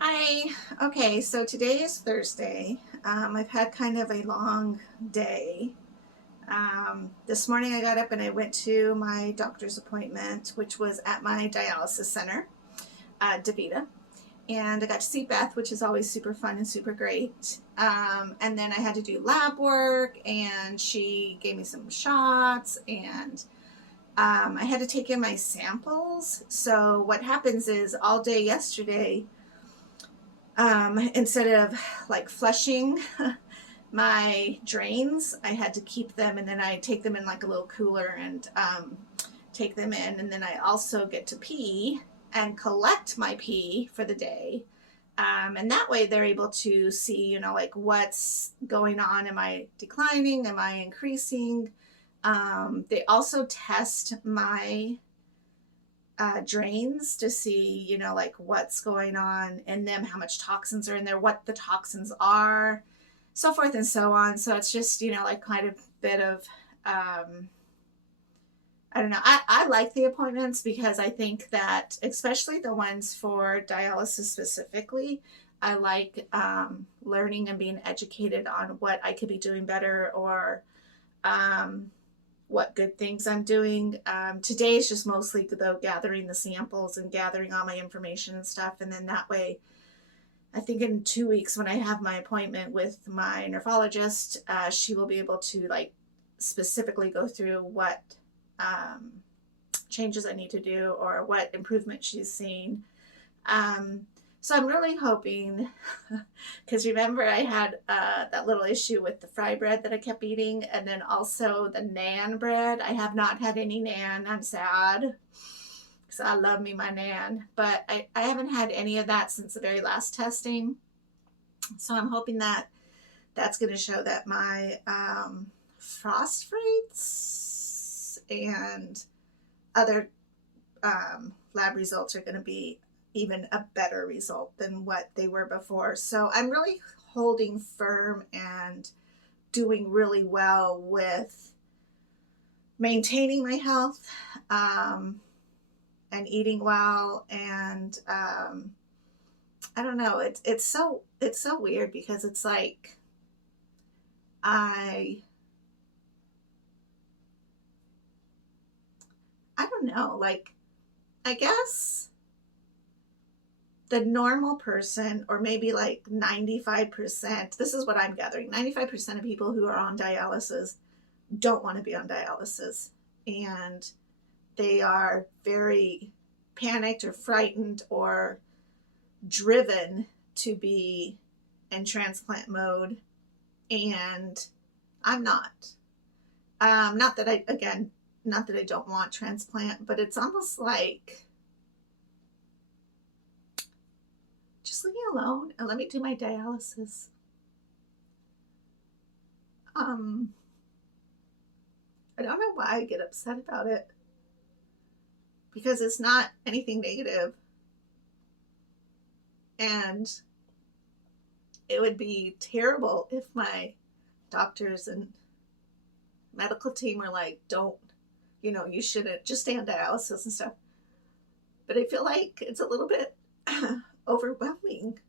Okay, so today is Thursday. I've had kind of a long day. This morning I got up and I went to my doctor's appointment, which was at my dialysis center, DaVita. And I got to see Beth, which is always super fun and super great. And then I had to do lab work, and she gave me some shots, and I had to take in my samples. So, what happens is all day yesterday, instead of like flushing my drains, I had to keep them and then I take them in like a little cooler and take them in. And then I also get to pee and collect my pee for the day. And that way they're able to see, like what's going on. Am I declining? Am I increasing? They also test my drains to see, like what's going on in them, how much toxins are in there, what the toxins are, so forth and so on. So it's just, like kind of bit of, I don't know. I like the appointments because I think that, especially the ones for dialysis specifically, I like learning and being educated on what I could be doing better or um, what good things I'm doing. Today is just mostly though gathering the samples and gathering all my information and stuff, and then that way, I think in 2 weeks when I have my appointment with my nephrologist, she will be able to like specifically go through what um, changes I need to do or what improvement she's seen. Um, so I'm really hoping, because remember I had that little issue with the fry bread that I kept eating, and then also the naan bread. I have not had any naan. I'm sad because I love me my naan, but I haven't had any of that since the very last testing. So I'm hoping that that's going to show that my phosphates and other lab results are going to be even a better result than what they were before. So I'm really holding firm and doing really well with maintaining my health um, and eating well. And I don't know. It's so weird because it's like I I don't know. Like I guess the normal person, or maybe like 95%, this is what I'm gathering, 95% of people who are on dialysis don't want to be on dialysis. And they are very panicked or frightened or driven to be in transplant mode. And I'm not. Not that I, again, not that I don't want transplant, but it's almost like just leave me alone and let me do my dialysis. Um, I don't know why I get upset about it because it's not anything negative, and it would be terrible if my doctors and medical team were like, don't, you shouldn't just stay on dialysis and stuff. But I feel like it's a little bit overwhelming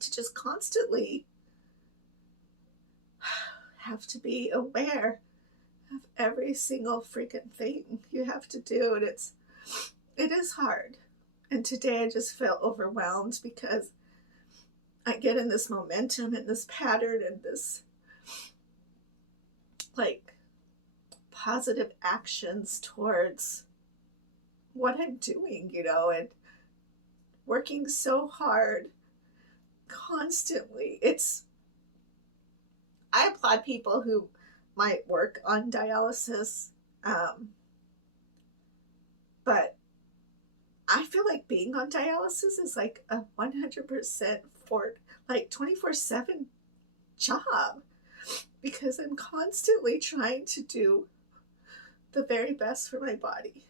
to just constantly have to be aware of every single freaking thing you have to do. And it is hard. And today I just felt overwhelmed because I get in this momentum and this pattern and this like positive actions towards what I'm doing, and working so hard constantly. I applaud people who might work on dialysis, but I feel like being on dialysis is like a 100% for like 24/7 job because I'm constantly trying to do the very best for my body.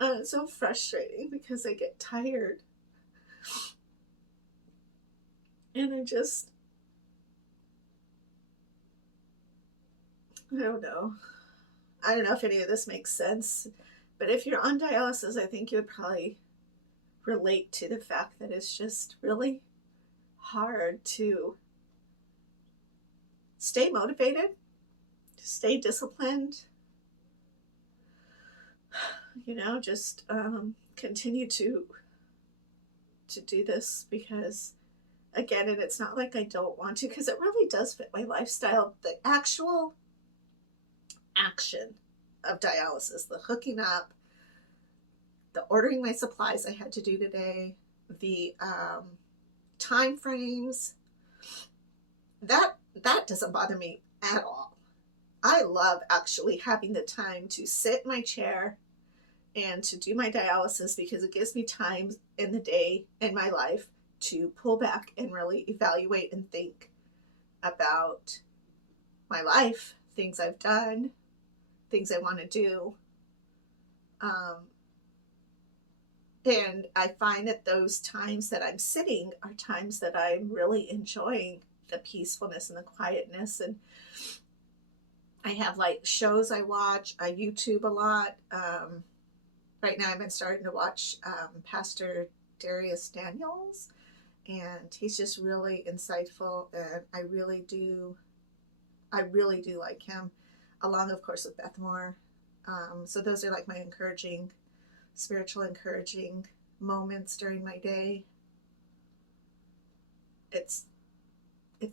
And it's so frustrating because I get tired and I don't know. I don't know if any of this makes sense, but if you're on dialysis, I think you would probably relate to the fact that it's just really hard to stay motivated, to stay disciplined, just continue to do this, because again, and it's not like I don't want to, because it really does fit my lifestyle. The actual action of dialysis, the hooking up, the ordering my supplies I had to do today, the time frames, that doesn't bother me at all. I love actually having the time to sit in my chair and to do my dialysis, because it gives me time in the day in my life to pull back and really evaluate and think about my life, things I've done, things I want to do. And I find that those times that I'm sitting are times that I'm really enjoying the peacefulness and the quietness. And I have like shows I watch. I YouTube a lot. Right now I've been starting to watch Pastor Darius Daniels, and he's just really insightful, and I really do like him, along of course with Beth Moore. So those are like my spiritual encouraging moments during my day. It's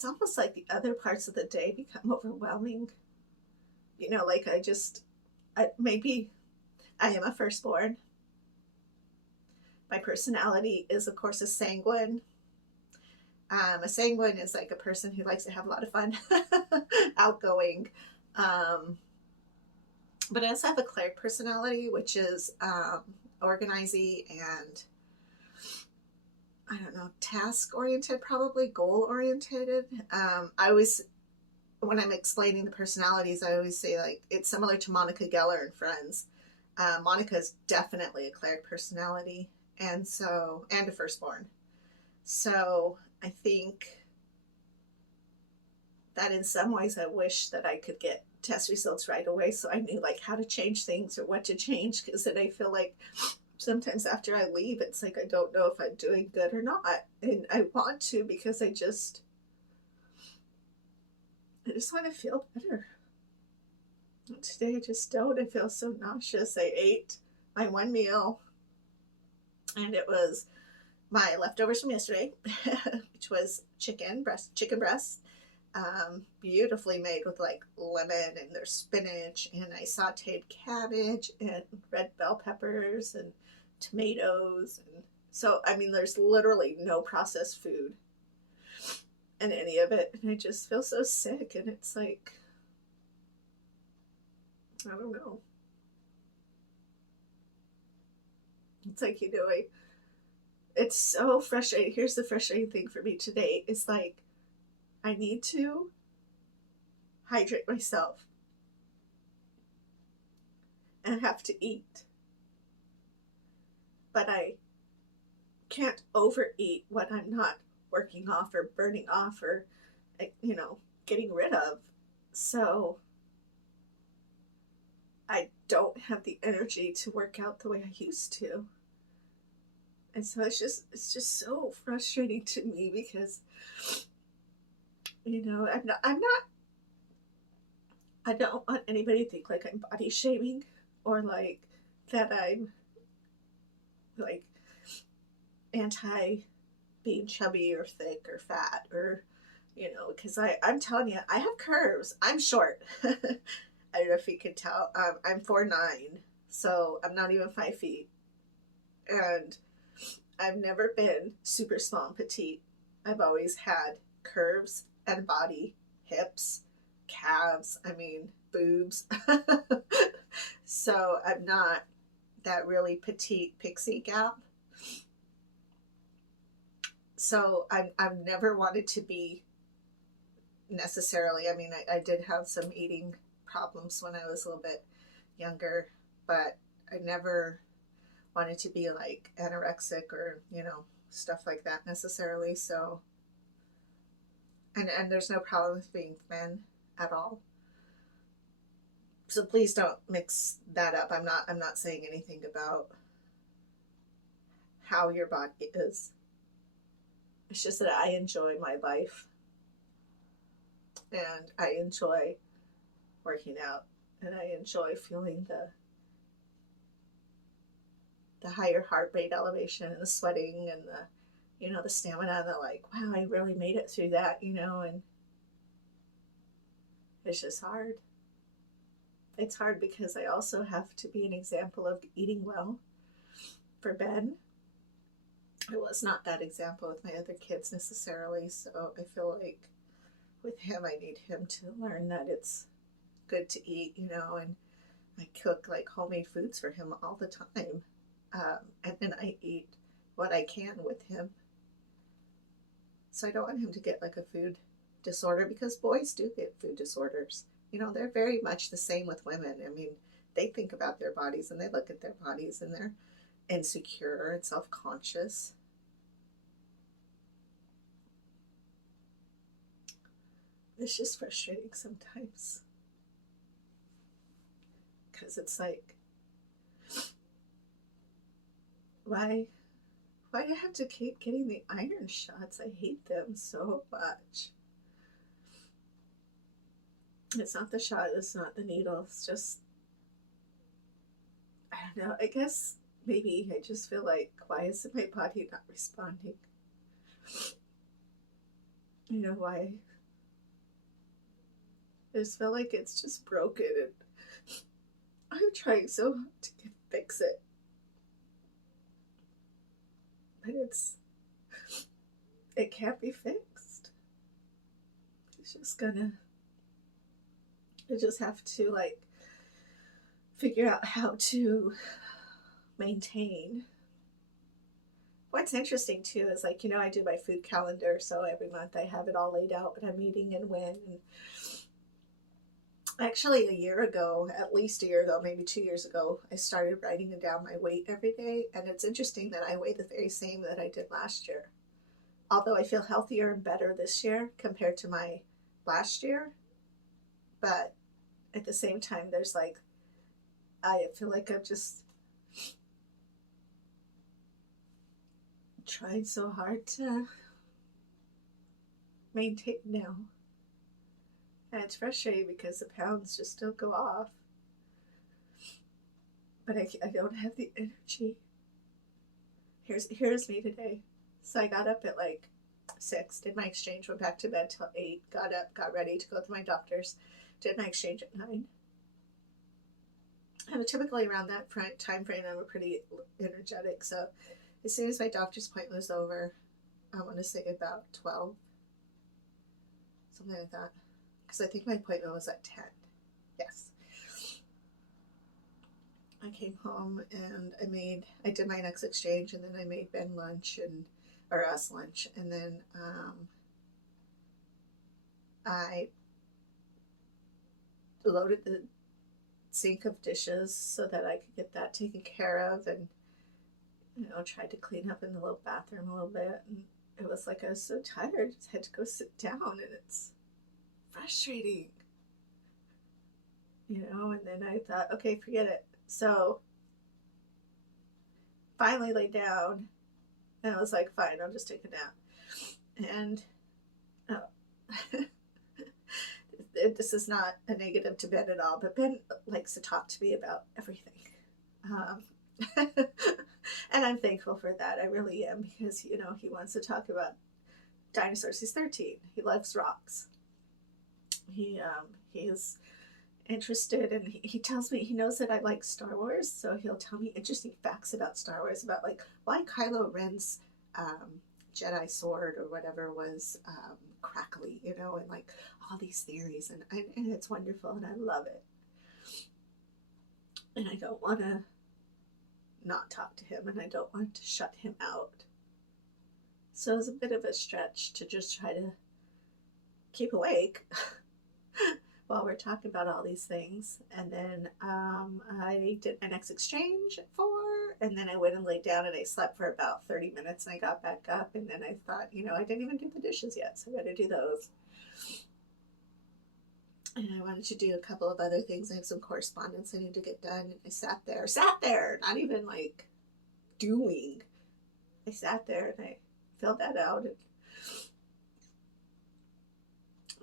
almost like the other parts of the day become overwhelming. Like maybe I am a firstborn. My personality is, of course, a sanguine. A sanguine is like a person who likes to have a lot of fun, outgoing. But I also have a cleric personality, which is organizing and, I don't know, task-oriented, probably goal-oriented. When I'm explaining the personalities, I always say, like, it's similar to Monica Geller and Friends. Monica is definitely a cleric personality, and a firstborn. So I think that in some ways I wish that I could get test results right away, so I knew like how to change things or what to change, because then I feel like sometimes after I leave, it's like I don't know if I'm doing good or not, and I want to, because I just want to feel better. Today I just don't. I feel so nauseous. I ate my one meal, and it was my leftovers from yesterday, which was chicken breast, beautifully made with like lemon, and there's spinach, and I sauteed cabbage and red bell peppers and tomatoes. And so, I mean, there's literally no processed food in any of it. And I just feel so sick. And it's like, I don't know. It's like, it's so frustrating. Here's the frustrating thing for me today. It's like, I need to hydrate myself and have to eat, but I can't overeat what I'm not working off or burning off or, getting rid of. So I don't have the energy to work out the way I used to. And so it's just so frustrating to me, because I don't want anybody to think like I'm body shaming, or like that I'm like anti being chubby or thick or fat, or, because I'm telling you, I have curves. I'm short. I don't know if you can tell. I'm 4'9", so I'm not even 5 feet. And I've never been super small and petite. I've always had curves and body, hips, calves, boobs. So I'm not that really petite pixie gal. So I've never wanted to be necessarily. I did have some eating problems when I was a little bit younger, but I never wanted to be like anorexic or, stuff like that necessarily. So, and there's no problem with being thin at all. So please don't mix that up. I'm not saying anything about how your body is. It's just that I enjoy my life and I enjoy working out and I enjoy feeling the higher heart rate elevation and the sweating and the stamina and the like, wow, I really made it through that, and it's just hard. It's hard because I also have to be an example of eating well for Ben. I was not that example with my other kids necessarily, so I feel like with him, I need him to learn that it's good to eat, and I cook like homemade foods for him all the time. And then I eat what I can with him. So I don't want him to get like a food disorder because boys do get food disorders. They're very much the same with women. I mean, they think about their bodies and they look at their bodies and they're insecure and self-conscious. It's just frustrating sometimes because it's like, why do I have to keep getting the iron shots? I hate them so much. It's not the shot, it's not the needle, it's just, I don't know, I guess maybe I just feel like, why is my body not responding? Why? I just feel like it's just broken and I'm trying so hard to fix it. But it can't be fixed. I just have to like figure out how to maintain. What's interesting too is like, I do my food calendar, so every month I have it all laid out what I'm eating and when. And actually at least a year ago, maybe 2 years ago, I started writing down my weight every day. And it's interesting that I weigh the very same that I did last year. Although I feel healthier and better this year compared to my last year. But at the same time, there's like, I feel like I'm just trying so hard to maintain now. And it's frustrating because the pounds just don't go off. But I don't have the energy. Here's me today. So I got up at like 6, did my exchange, went back to bed till 8, got up, got ready to go to my doctor's, did my exchange at 9. And typically around that time frame, I'm pretty energetic. So as soon as my doctor's appointment was over, I want to say about 12, something like that. Because I think my appointment was at 10. Yes. I came home and I did my next exchange, and then I made Ben lunch or us lunch, and then I loaded the sink of dishes so that I could get that taken care of, and tried to clean up in the little bathroom a little bit. And it was like I was so tired, I just had to go sit down, and it's frustrating, and then I thought, okay, forget it. So finally laid down and I was like, fine, I'll just take a nap. And this is not a negative to Ben at all, but Ben likes to talk to me about everything. And I'm thankful for that. I really am, because, he wants to talk about dinosaurs. He's 13. He loves rocks. He is interested, and he tells me, he knows that I like Star Wars, so he'll tell me interesting facts about Star Wars, about like why Kylo Ren's Jedi sword or whatever was crackly, and like all these theories, and it's wonderful, and I love it. And I don't want to not talk to him, and I don't want to shut him out. So it was a bit of a stretch to just try to keep awake while we're talking about all these things. And then I did my next exchange at 4, and then I went and laid down and I slept for about 30 minutes, and I got back up, and then I thought, I didn't even do the dishes yet, so I gotta do those. And I wanted to do a couple of other things. I have some correspondence I need to get done, and I sat there, not even like doing. I sat there and I filled that out, and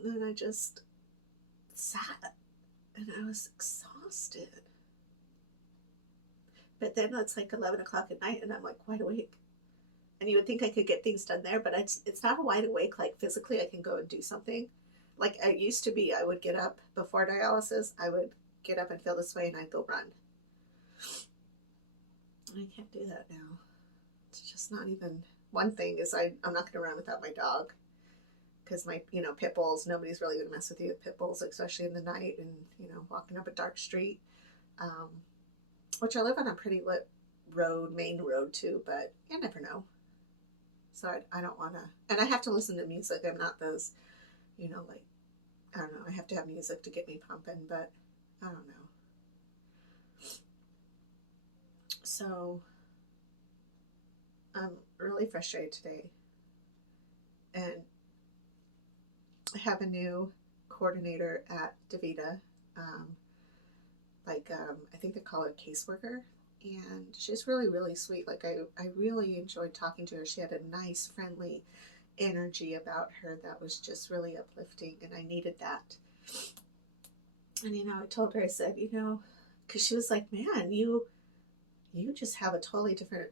then I just sat and I was exhausted. But then it's like 11 o'clock at night and I'm like wide awake. And you would think I could get things done there, but it's not a wide awake like physically I can go and do something. Like I used to be, I would get up before dialysis, I would get up and feel this way and I'd go run. I can't do that now. It's just not even. One thing is I'm not going to run without my dog because my, pit bulls, nobody's really going to mess with you with pit bulls, especially in the night and, walking up a dark street, um, which I live on a pretty lit road, main road too, but you never know. So I don't want to, and I have to listen to music. I'm not those, like, I don't know, I have to have music to get me pumping, but I don't know. So I'm really frustrated today. And I have a new coordinator at DaVita. I think they call her a caseworker. And she's really, really sweet. Like, I really enjoyed talking to her. She had a nice, friendly energy about her that was just really uplifting. And I needed that. And, I told her, I said, because she was like, man, you just have a totally different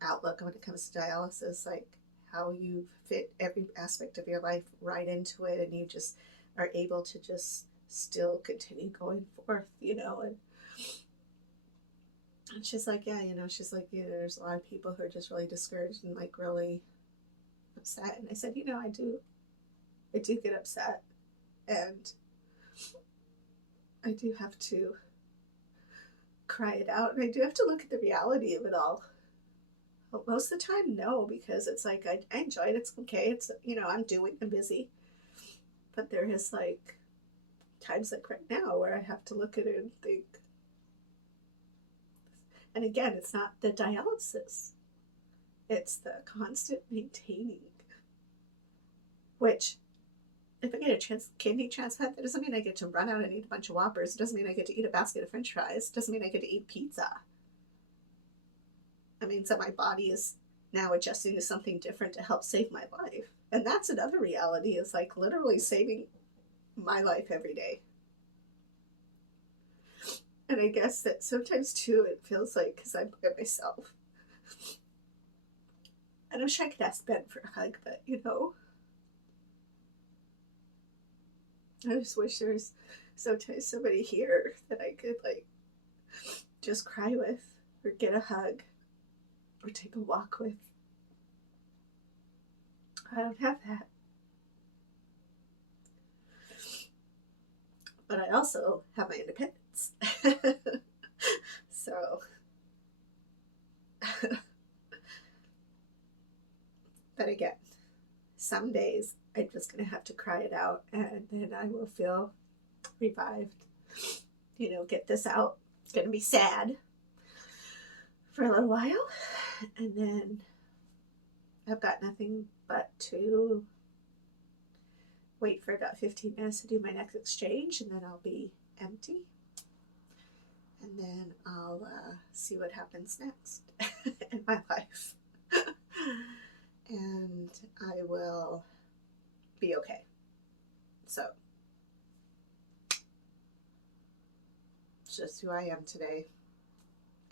outlook when it comes to dialysis, like how you fit every aspect of your life right into it, and you just are able to just still continue going forth, and she's like, yeah, she's like, there's a lot of people who are just really discouraged and like really upset. And I said, I do get upset, and I do have to cry it out, and I do have to look at the reality of it all. But most of the time, no, because it's like I enjoy it. It's okay. It's, I'm busy. But there is like times like right now where I have to look at it and think. And again, it's not the dialysis, it's the constant maintaining. Which, if I get a kidney transplant, that doesn't mean I get to run out and eat a bunch of Whoppers. It doesn't mean I get to eat a basket of French fries. It doesn't mean I get to eat pizza. It means that my body is now adjusting to something different to help save my life. And that's another reality, is like literally saving my life every day. And I guess that sometimes too, it feels like, because I'm by myself, I wish I could ask Ben for a hug, but I just wish there was sometimes somebody here that I could like just cry with, or get a hug, or take a walk with. I don't have that. But I also have my independence. So, but again, some days I'm just going to have to cry it out, and then I will feel revived. Get this out. It's going to be sad for a little while, and then I've got nothing but to wait for about 15 minutes to do my next exchange, and then I'll be empty. And then I'll see what happens next in my life. And I will be okay. So, it's just who I am today.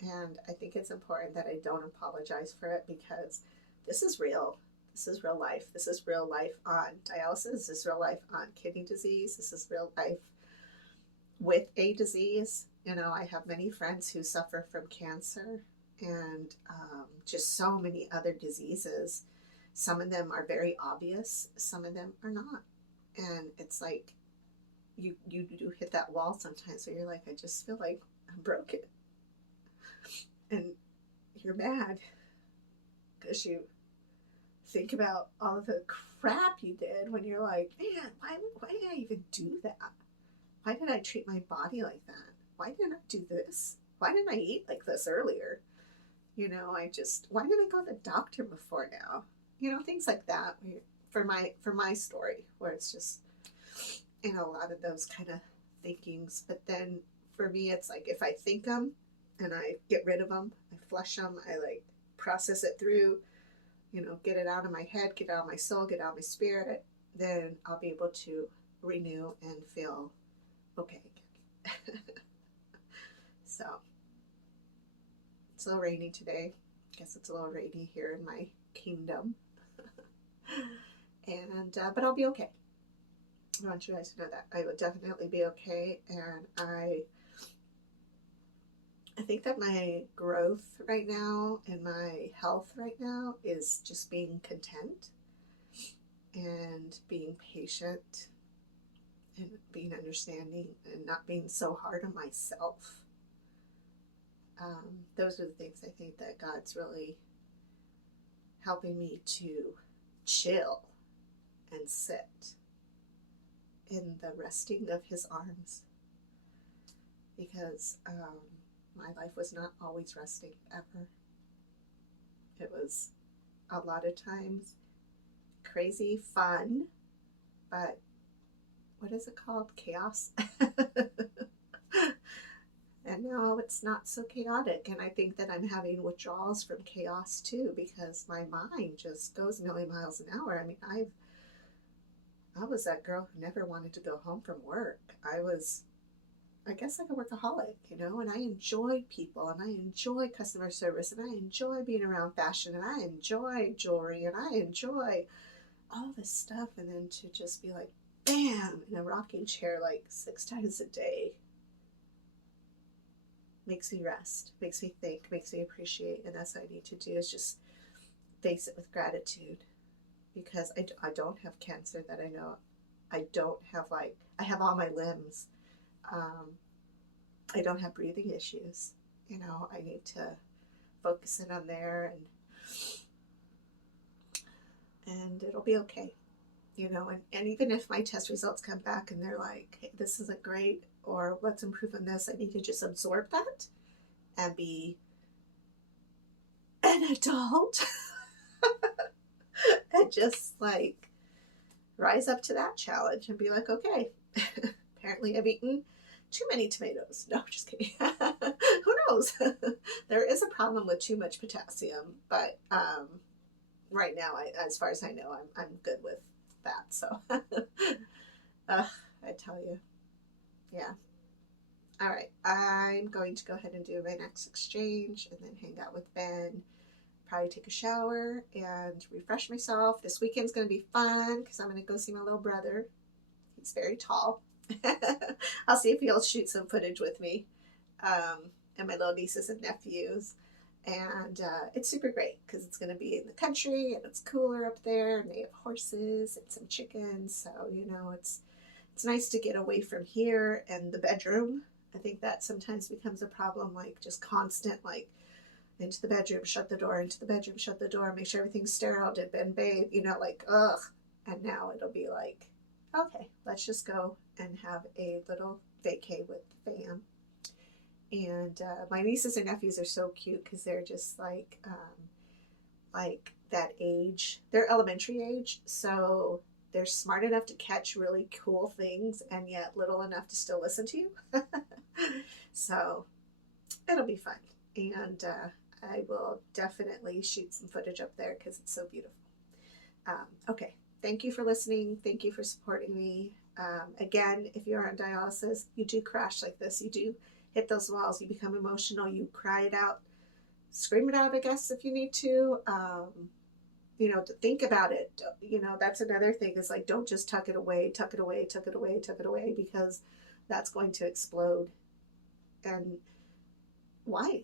And I think it's important that I don't apologize for it, because this is real. This is real life. This is real life on dialysis. This is real life on kidney disease. This is real life with a disease. I have many friends who suffer from cancer and just so many other diseases. Some of them are very obvious. Some of them are not. And it's like you do hit that wall sometimes where you're like, I just feel like I'm broken. And you're mad because you think about all the crap you did when you're like, man, why did I even do that? Why did I treat my body like that? Why didn't I do this? Why didn't I eat like this earlier? Why didn't I go to the doctor before now? Things like that for my story, where it's just, a lot of those kind of thinkings. But then for me, it's like, if I think them and I get rid of them, I flush them, I like process it through, get it out of my head, get it out of my soul, get it out of my spirit, then I'll be able to renew and feel okay again. So it's a little rainy today. I guess it's a little rainy here in my kingdom. And but I'll be okay. I want you guys to know that I will definitely be okay. And I think that my growth right now and my health right now is just being content and being patient and being understanding and not being so hard on myself. Those are the things I think that God's really helping me to chill and sit in the resting of his arms, because my life was not always resting ever. It was a lot of times crazy fun, but what is it called? Chaos. And now it's not so chaotic, and I think that I'm having withdrawals from chaos too, because my mind just goes a million miles an hour. I mean, I was that girl who never wanted to go home from work. I guess, like a workaholic, and I enjoy people, and I enjoy customer service, and I enjoy being around fashion, and I enjoy jewelry, and I enjoy all this stuff, and then to just be like, bam, in a rocking chair like 6 times a day makes me rest, makes me think, makes me appreciate, and that's what I need to do, is just face it with gratitude, because I don't have cancer that I know. I don't have, I have all my limbs. I don't have breathing issues. I need to focus in on there, and it'll be okay. And even if my test results come back and they're like, hey, this isn't great, or let's improve on this, I need to just absorb that and be an adult and just rise up to that challenge and be like, okay, apparently I've eaten too many tomatoes. No, just kidding. Who knows? There is a problem with too much potassium, but right now, as far as I know, I'm good with that. So, I tell you, yeah. All right, I'm going to go ahead and do my next exchange and then hang out with Ben. Probably take a shower and refresh myself. This weekend's going to be fun because I'm going to go see my little brother. He's very tall. I'll see if he'll shoot some footage with me, and my little nieces and nephews. And it's super great because it's going to be in the country and it's cooler up there, and they have horses and some chickens. So, it's nice to get away from here and the bedroom. I think that sometimes becomes a problem, just constant, into the bedroom, shut the door, into the bedroom, shut the door, make sure everything's sterile, did Ben bathe, ugh. And now it'll be like, okay, let's just go and have a little vacay with the fam. And my nieces and nephews are so cute because they're just like that age. They're elementary age, so they're smart enough to catch really cool things and yet little enough to still listen to you. So it'll be fun. And I will definitely shoot some footage up there because it's so beautiful. Okay, thank you for listening. Thank you for supporting me. Again, if you're on dialysis, you do crash like this. You do hit those walls. You become emotional. You cry it out. Scream it out, I guess, if you need to. To think about it. That's another thing, is don't just tuck it away, tuck it away, tuck it away, tuck it away, because that's going to explode. And why?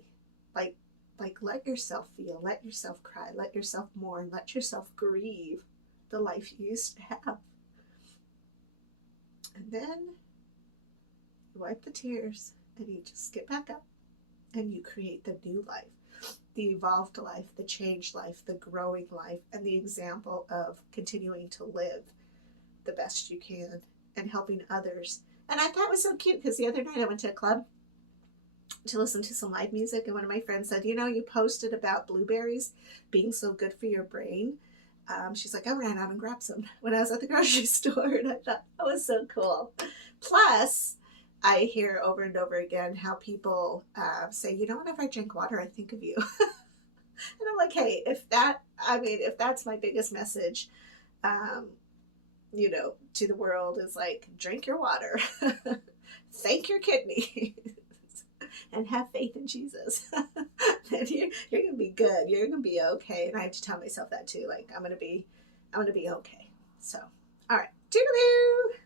Let yourself feel, let yourself cry, let yourself mourn, let yourself grieve the life you used to have. And then you wipe the tears and you just get back up and you create the new life, the evolved life, the changed life, the growing life, and the example of continuing to live the best you can and helping others. And I thought it was so cute because the other night I went to a club to listen to some live music, and one of my friends said, you posted about blueberries being so good for your brain. She's like, I ran out and grabbed some when I was at the grocery store, and I thought that was so cool. Plus, I hear over and over again how people say, whenever I drink water, I think of you. And I'm like, hey, if that's my biggest message, um, to the world is like, drink your water, thank your kidneys, and have faith in Jesus. Then you're gonna be good. You're gonna be okay. And I have to tell myself that too. Like I'm gonna be okay. So, all right, toodaloo.